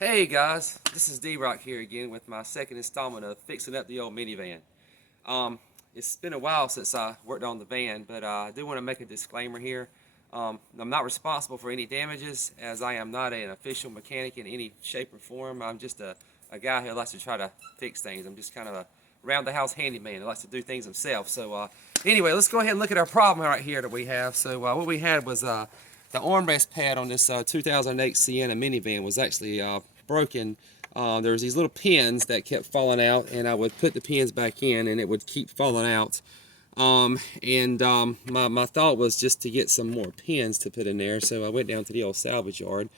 Hey guys, this is D-Rock here again with my second installment of fixing up the old minivan. It's been a while since I worked on the van, but I do want to make a disclaimer here. I'm not responsible for any damages, as I am not an official mechanic in any shape or form. I'm just a guy who likes to try to fix things. I'm just kind of a round-the-house handyman who likes to do things himself. So anyway, let's go ahead and look at our problem right here that we have. So what we had was the armrest pad on this 2008 Sienna minivan was actually broken. There was these little pins that kept falling out, and I would put the pins back in and it would keep falling out. My thought was just to get some more pins to put in there, so I went down to the old salvage yard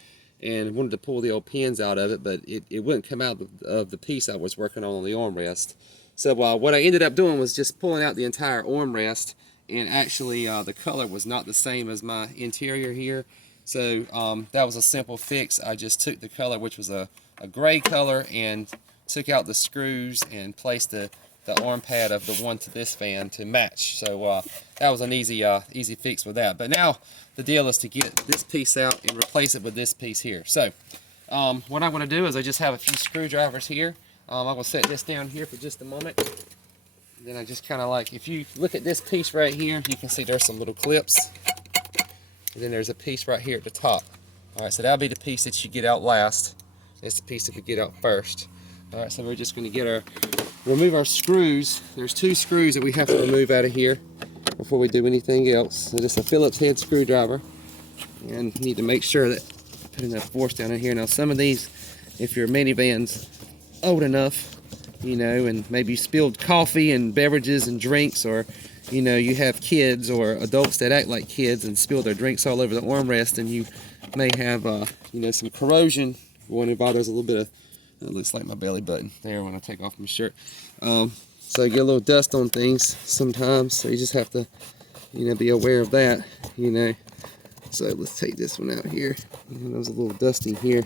and wanted to pull the old pins out of it, but it wouldn't come out of the piece I was working on the armrest. So what I ended up doing was just pulling out the entire armrest, and actually the color was not the same as my interior here. So that was a simple fix. I just took the color, which was a gray color, and took out the screws and placed the arm pad of the one to this van to match. So that was an easy fix with that. But now the deal is to get this piece out and replace it with this piece here. So what I'm going to do is I just have a few screwdrivers here. I'm going to set this down here for just a moment. Then I just kind of if you look at this piece right here, you can see there's some little clips. And then there's a piece right here at the top. Alright, so that'll be the piece that you get out last. That's the piece that we get out first. Alright, so we're just going to remove our screws. There's two screws that we have to remove out of here before we do anything else. So just a Phillips head screwdriver. And you need to make sure that put enough force down in here. Now some of these, if your minivan's old enough, you know, and maybe you spilled coffee and beverages and drinks, or you know, you have kids or adults that act like kids and spill their drinks all over the armrest, and you may have you know, some corrosion. One involved, there's a little bit of, it looks like my belly button there when I take off my shirt. So you get a little dust on things sometimes, so you just have to, you know, be aware of that, you know. So let's take this one out here. There was a little dusting here.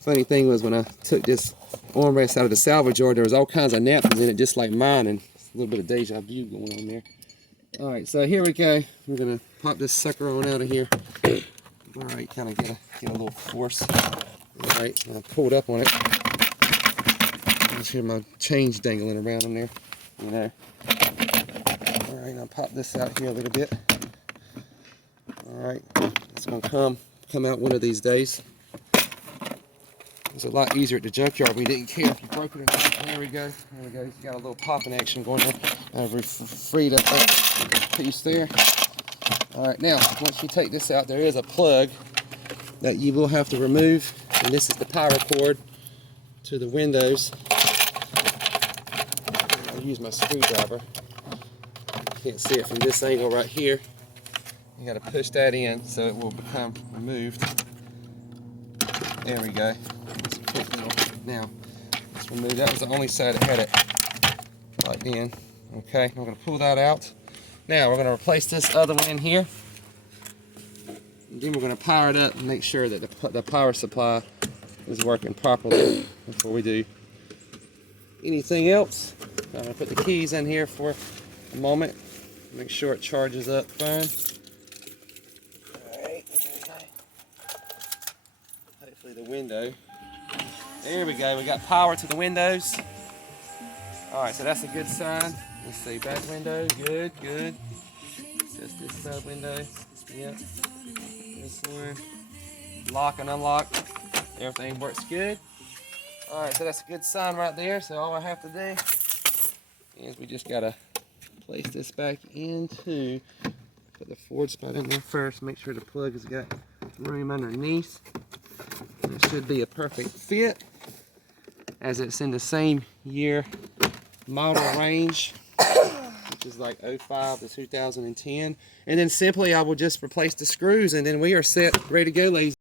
Funny thing was, when I took this armrest out of the salvage yard, there was all kinds of napkins in it, just like mine, and a little bit of deja vu going on there. Alright, so here we go. We're going to pop this sucker on out of here. Alright, kind of get a little force. Alright, I pulled up on it. I just hear my chains dangling around in there, you know. Alright, I'll pop this out here a little bit. Alright, it's going to come out one of these days. It's a lot easier at the junkyard. We didn't care if you broke it or not. There we go. There we go. You got a little popping action going on. I've freed up that piece there. Alright, now, once you take this out, there is a plug that you will have to remove. And this is the power cord to the windows. I'll use my screwdriver. You can't see it from this angle right here. You got to push that in so it will become removed. There we go. Now, let's remove that. Was the only side that had it plugged in. Okay, we're going to pull that out. Now, we're going to replace this other one in here. And then we're going to power it up and make sure that the power supply is working properly before we do anything else. I'm going to put the keys in here for a moment. Make sure it charges up fine. Alright, there we go. Hopefully the window. There we go, we got power to the windows. Alright, so that's a good sign. Let's see, back window, good, good. Just this side window, yep. This one, lock and unlock, everything works good. Alright, so that's a good sign right there. So all I have to do is we just gotta place this back into, put the Ford spot in there first, make sure the plug has got room underneath. It should be a perfect fit, as it's in the same year model range, which is like 05 to 2010. And then simply I will just replace the screws, and then we are set, ready to go, ladies.